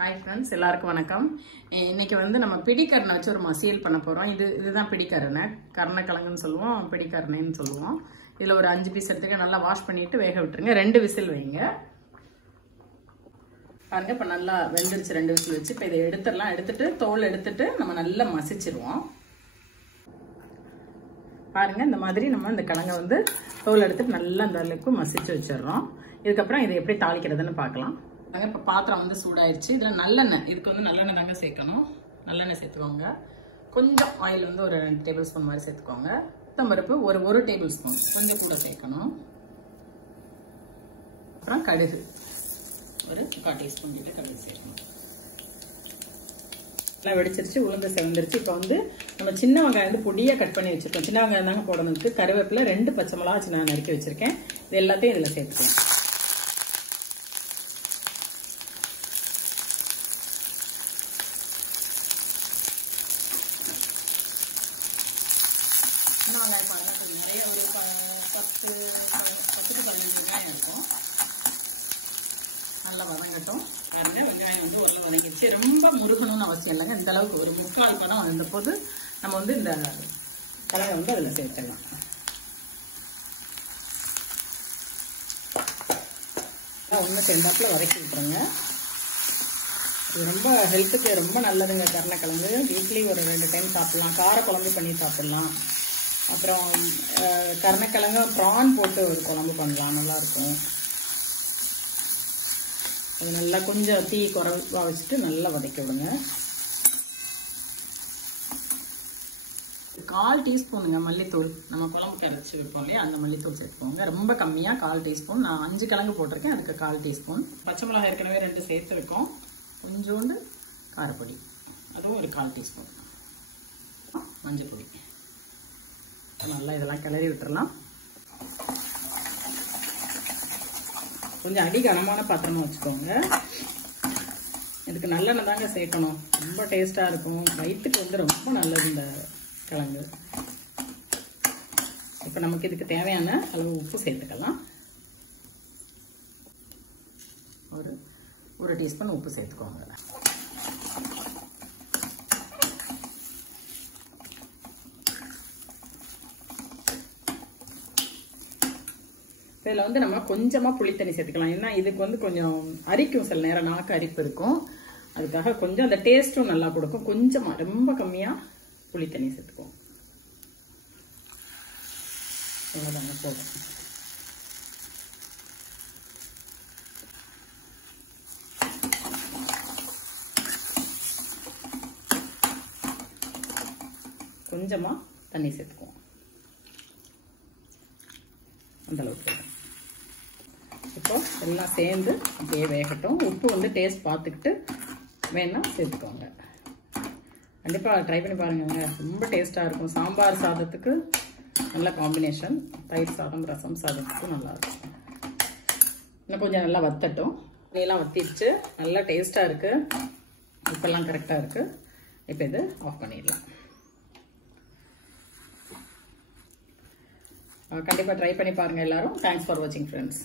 Hi friends, எல்லாருக்கும் வணக்கம். இன்னைக்கு வந்து நம்ம பிடிக்கரணை வச்சு ஒரு மசியல் பண்ண போறோம். இதுதான் பிடிக்கரணை. கருணக்கிழங்குன்னு சொல்லுவோம், பிடிக்கரணைன்னு சொல்லுவோம். இதுல ஒரு 5 பீஸ் எடுத்துக்க நல்லா வாஷ் பண்ணிட்டு வேக விட்டுருங்க. 2 விசில் வைங்க. பாருங்க இப்ப நல்லா வெந்துருச்சு 2 விசில் வச்சு. இப்ப இதை எடுத்துடலாம். எடுத்துட்டு தோல் எடுத்துட்டு நம்ம நல்லா மசிச்சிருவோம். பாருங்க இந்த மாதிரி நம்ம இந்த கிழங்கை வந்து தோல் எடுத்துட்டு நல்லா இந்த அளவுக்கு மசிச்சு வச்சிடறோம். இதுக்கப்புறம் இதை எப்படி தாளிக்கிறதுன்னு பார்க்கலாம். இப்போ பாத்திரம் வந்து சூடாயிருச்சு. இதில் நல்லெண்ணெய், இதுக்கு வந்து நல்லெண்ணெய் தாங்க சேர்க்கணும். நல்லெண்ணெய் சேர்த்துக்கோங்க. கொஞ்சம் ஆயில் வந்து ஒரு 2 டேபிள் ஸ்பூன் மாதிரி சேர்த்துக்கோங்க. உளுத்தம்பருப்பு ஒரு டேபிள் ஸ்பூன் கொஞ்சம் கூட சேர்க்கணும். அப்புறம் கடுகு ஒரு 1/4 டீஸ்பூன் கிட்ட கடுகு சேர்க்கணும். எல்லாம் வெடிச்சிருச்சு, உளுந்து செவந்துருச்சு. இப்போ வந்து நம்ம சின்ன வெங்காயம் வந்து பொடியாக கட் பண்ணி வச்சிருக்கோம். சின்ன வெங்காயம் தாங்க போடணுக்கு. கருவேப்பிலை 2 பச்சை மிளகா சின்ன நறுக்கி வச்சிருக்கேன். இது எல்லாத்தையும் இதில் சேர்த்துக்கலாம். வெங்காயம் பாருங்க கொஞ்சம் நிறைய ஒரு 10 to 15 வெங்காயம் இருக்கும். நல்லா வதங்கட்டும். பாருங்க வெங்காயம் வந்து ஒரு வதங்கிடுச்சு. ரொம்ப முருகணும்னு அவசியம் இல்லைங்க. இந்த அளவுக்கு ஒரு 3/4 பதம் வந்த போது நம்ம வந்து இந்த கிழங்கை வந்து அதில் சேர்த்துடலாம். ஒன்று சேர்ந்தாப்புல வதக்கி விட்டுருங்க. இது ரொம்ப ஹெல்த்துக்கு ரொம்ப நல்லதுங்க. கருணக்கிழங்கு வீக்லி ஒரு 2 டைம் சாப்பிடலாம். கார குழம்பு பண்ணி சாப்பிடலாம். அப்புறம் கருணக்கிழங்கு ப்ரான் போட்டு ஒரு குழம்பு பண்ணலாம், நல்லாயிருக்கும். அது நல்லா கொஞ்சம் தீ குறைவா வச்சுட்டு நல்லா வதக்கி விடுங்க. 1/4 டீஸ்பூனுங்க மல்லித்தூள். நம்ம குழம்புக்கு அரைச்சி வைப்போம் இல்லையா, அந்த மல்லித்தூள் சேர்த்துக்கோங்க. ரொம்ப கம்மியாக 1/4 டீஸ்பூன். நான் 5 கிழங்கு போட்டிருக்கேன், அதுக்கு 1/4 டீஸ்பூன். பச்சை மிளகாய் ஏற்கனவே 2 சேர்த்துருக்கோம். கொஞ்சோண்டு காரப்பொடி, அதுவும் ஒரு 1/4 டீஸ்பூன். மஞ்சள் பொடி. நல்லா இதெல்லாம் கிளறி விட்டுறலாம். கொஞ்சம் அடி கனமான பாத்திரமா வச்சுக்கோங்க. இதுக்கு நல்லெண்ணெய் தாங்க சேர்க்கணும். ரொம்ப டேஸ்டா இருக்கும். வயிற்றுக்கு வந்து ரொம்ப நல்லது இந்த கிழங்கு. இப்போ நமக்கு இதுக்கு தேவையான அளவு உப்பு சேர்த்துக்கலாம். ஒரு டீஸ்பூன் உப்பு சேர்த்துக்கோங்க. இதில் வந்து நம்ம கொஞ்சமாக புளித்தண்ணி சேர்த்துக்கலாம். ஏன்னா இதுக்கு வந்து கொஞ்சம் அரிக்கும், சில நேரம் நாக்கு அரிப்பு இருக்கும். அதுக்காக கொஞ்சம் அந்த டேஸ்ட்டும் நல்லா கொடுக்கும். கொஞ்சமாக, ரொம்ப கம்மியாக புளித்தண்ணி சேர்த்துக்குவோம். அவ்வளோதாங்க, போதும். கொஞ்சமாக தண்ணி சேர்த்துக்குவோம். அந்த அளவுக்கு. இப்போ எல்லாம் சேர்ந்து அப்படியே வேகட்டும். உப்பு வந்து டேஸ்ட் பார்த்துக்கிட்டு வேணா சேர்த்துக்கோங்க. கண்டிப்பாக ட்ரை பண்ணி பாருங்க. ரொம்ப டேஸ்ட்டாக இருக்கும். சாம்பார் சாதத்துக்கு நல்ல காம்பினேஷன். தயிர் சாதம், ரசம் சாதத்துக்கும் நல்லாயிருக்கும். இன்னும் கொஞ்சம் நல்லா வத்தட்டும். இதெல்லாம் வத்திடுச்சு. நல்லா டேஸ்ட்டாக இருக்குது. இப்போல்லாம் கரெக்டாக இருக்குது. இப்போ இது ஆஃப் பண்ணிடலாம். கண்டிப்பாக ட்ரை பண்ணி பாருங்கள் எல்லாரும். தேங்க்ஸ் ஃபார் வாட்சிங் ஃப்ரெண்ட்ஸ்.